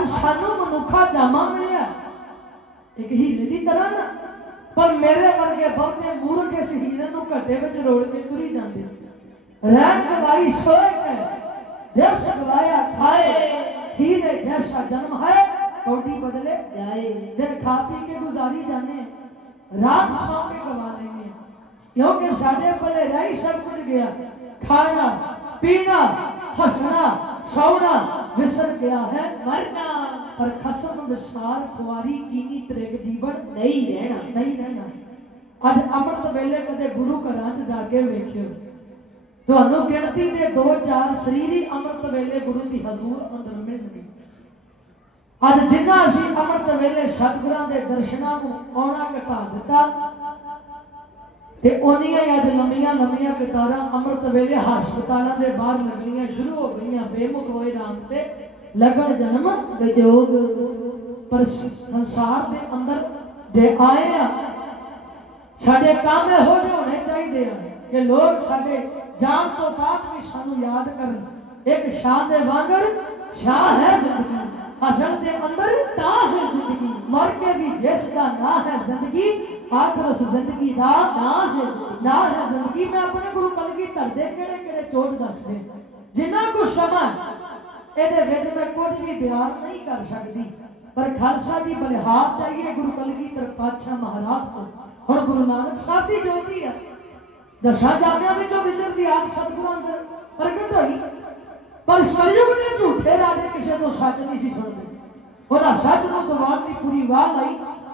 ہر شانو منکھا جامع ملیا ایک ہیرے دی طرح نا، پر میرے ورگے بہتے مورک اس ہیرے نو کٹے وچ روڑ کے پوری جاندے۔ رہن گوائی سوئے کے جب گوایا کھائے، ہیرے جیسا جنم ہے، کوٹی بدلے جائے۔ دن کھا پی کے گزاری جانے، رات سو کے گوا لیں گے کیونکہ ساڈے پلے رائی سب کچھ گیا۔ کھانا، پینا ہسنا سونا ਵਿਸਰ ਗਿਆ ਹੈ ਵਰਨਾ ਪਰ ਖਸਮ ਵਿਸਾਰ ਖੁਆਰੀ, ਕੀਨੀ, ਤ੍ਰਿਗ ਜੀਵਨ ਨਹੀਂ ਰਹਿਣਾ ਨਹੀਂ ਰਹਿਣਾ। ਅੱਜ ਅੰਮ੍ਰਿਤ ਵੇਲੇ ਕਦੇ ਗੁਰੂ ਘਰਾਂ 'ਚ ਜਾ ਕੇ ਵੇਖਿਓ। ਤੁਹਾਨੂੰ ਗਿਣਤੀ ਦੇ ਦੋ ਚਾਰ ਸਰੀਰ ਅੰਮ੍ਰਿਤ ਵੇਲੇ ਗੁਰੂ ਦੀ ਹਜ਼ੂਰ ਅੰਦਰ ਮਿਲਣਗੇ। ਅੱਜ ਜਿੰਨਾ ਅਸੀਂ ਅੰਮ੍ਰਿਤ ਵੇਲੇ ਸਤਿਗੁਰਾਂ ਦੇ ਦਰਸ਼ਨਾਂ ਨੂੰ ਆਉਣਾ ਘਟਾ ਦਿੱਤਾ ਤੇ ਉਹਨੀਆਂ ਅੱਜ ਲੰਮੀਆਂ ਲੰਮੀਆਂ ਕਤਾਰਾਂ ਅੰਮ੍ਰਿਤ ਵੇਲੇ ਹਸਪਤਾਲਾਂ ਦੇ ਬਾਹਰ ਲੱਗਣੀਆਂ ਸ਼ੁਰੂ ਹੋ ਗਈਆਂ। ਬੇਮੁਖ ਹੋਏ ਰਾਮ ਤੇ ਲਗਣ ਜਨਮ ਵਿਜੋਗ ਪਰ ਸੰਸਾਰ ਦੇ ਅੰਦਰ ਜੇ ਆਏ ਆ, ਸਾਡੇ ਕੰਮ ਇਹੋ ਜਿਹੇ ਹੋਣੇ ਚਾਹੀਦੇ ਆ ਕਿ ਲੋਕ ਸਾਡੇ ਜਾਣ ਤੋਂ ਬਾਅਦ ਵੀ ਸਾਨੂੰ ਯਾਦ ਕਰਨ। ਇੱਕ ਸ਼ਾਹ ਦੇ ਵਾਂਗਰ ਸ਼ਾਹ ਹੈ ਜ਼ਿੰਦਗੀ। ਅਸਲ ਦੇ ਅੰਦਰ ਤਾਂ ਹੈ ਜ਼ਿੰਦਗੀ। ਮਰ ਕੇ ਵੀ ਜਿਸ ਦਾ ਨਾਂ ਹੈ ਜ਼ਿੰਦਗੀ ਆਖਰ ਜ਼ਿੰਦਗੀ ਦਾ ਨਾਂ ਹੈ। ਨਾਂ ਹੈ ਜ਼ਿੰਦਗੀ। ਮੈਂ ਆਪਣੇ ਗੁਰੂ ਕਲਗੀ ਧਰਦੇ ਕਿਹੜੇ ਕਿਹੜੇ ਚੋਟ ਦੱਸਦੇ? ਜਿੰਨਾ ਕੁ ਸਮਾਂ ਇਹਦੇ ਵਿੱਚ ਮੈਂ ਕੁਝ ਵੀ ਬਿਆਨ ਨਹੀਂ ਕਰ ਸਕਦੀ। ਪਰ ਖਾਲਸਾ ਦੀ ਬਲਿਹਾਰ ਚਾਹੀਏ ਗੁਰੂ ਕਲਗੀਧਰ ਪਾਤਸ਼ਾਹ ਮਹਾਰਾਜ ਤੋਂ। ਹੁਣ ਗੁਰੂ ਨਾਨਕ ਸਾਹਿਬ ਦੀ ਜੋਤੀ ਆ। ਦਸਾਂ ਜਾਮਿਆਂ ਵਿੱਚੋਂ ਵਿਚਰਦੀ ਆਪ ਸਤਿਗੁਰਾਂ ਅੰਦਰ। ਪ੍ਰਗਟ ਹੋਈ। ਪਰ ਸਵਰਯੁਗ ਦੇ ਝੂਠੇ ਰਾਜੇ ਕਿਸੇ ਤੋਂ ਸੱਚ ਨਹੀਂ ਸੀ ਸੁਣਦੇ। ਉਹਦਾ ਸੱਚ ਨੂੰ ਜ਼ਬਾਨ ਦੀ ਪੂਰੀ ਵਾਹ ਲਈ।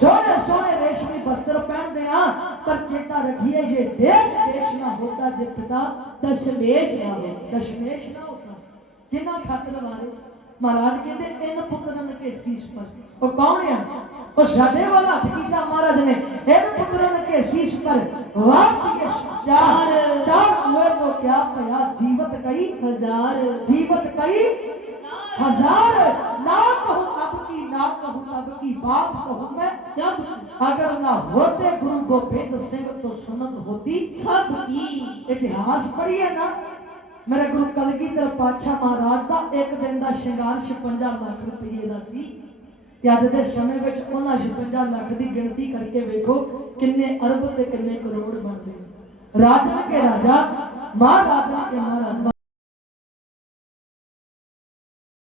سونے سونے ریشمی بستر پہن دیا ہاں، پر چیتا رکھیے یہ دیش دیش نہ ہوتا جب پتا دشمیش نہ ہوتا دشمیش نہ ہوتا۔ جنہ خاطر والے؟ مہاراج کہتے ان پترن کے سیس پر۔ وہ کون ہے وہ شادے والا حقیقہ مہاراج نے۔ ان پترن کے سیس پر واقعی چار چار ہوئے وہ کیا پیا؟ جیوت کئی؟ ہزار۔ جیوت کئی؟ ہزار۔ نہ کہوں اب کی نہ کہوں اب کی بات کہوں میں۔ कहूँ मैं ਜਬ अगर ना होते गुरु गोविंद सिंह तो सुनत होती ਸਭ ਕੀ इतिहास पढ़िए ना ਮੇਰੇ ਗੁਰੂ ਕਲਗੀਧਰ ਪਾਤਸ਼ਾਹ ਮਹਾਰਾਜ ਦਾ ਇੱਕ ਦਿਨ ਦਾ ਸ਼ਿੰਗਾਰ 56 ਲੱਖ ਰੁਪਏ ਦਾ ਸੀ ਤੇ ਅੱਜ ਦੇ ਸਮੇਂ ਵਿੱਚ ਉਹਨਾਂ 56 ਲੱਖ ਦੀ ਗਿਣਤੀ ਕਰਕੇ ਵੇਖੋ ਕਿੰਨੇ ਅਰਬ ਤੇ ਕਿੰਨੇ ਕਰੋੜ ਬਣਦੇ ਰਾਜਨ ਕੇ ਰਾਜਾ ਮਹਾਰਾਜਾ ਕੇ ਮਹਾਰਾਜਾ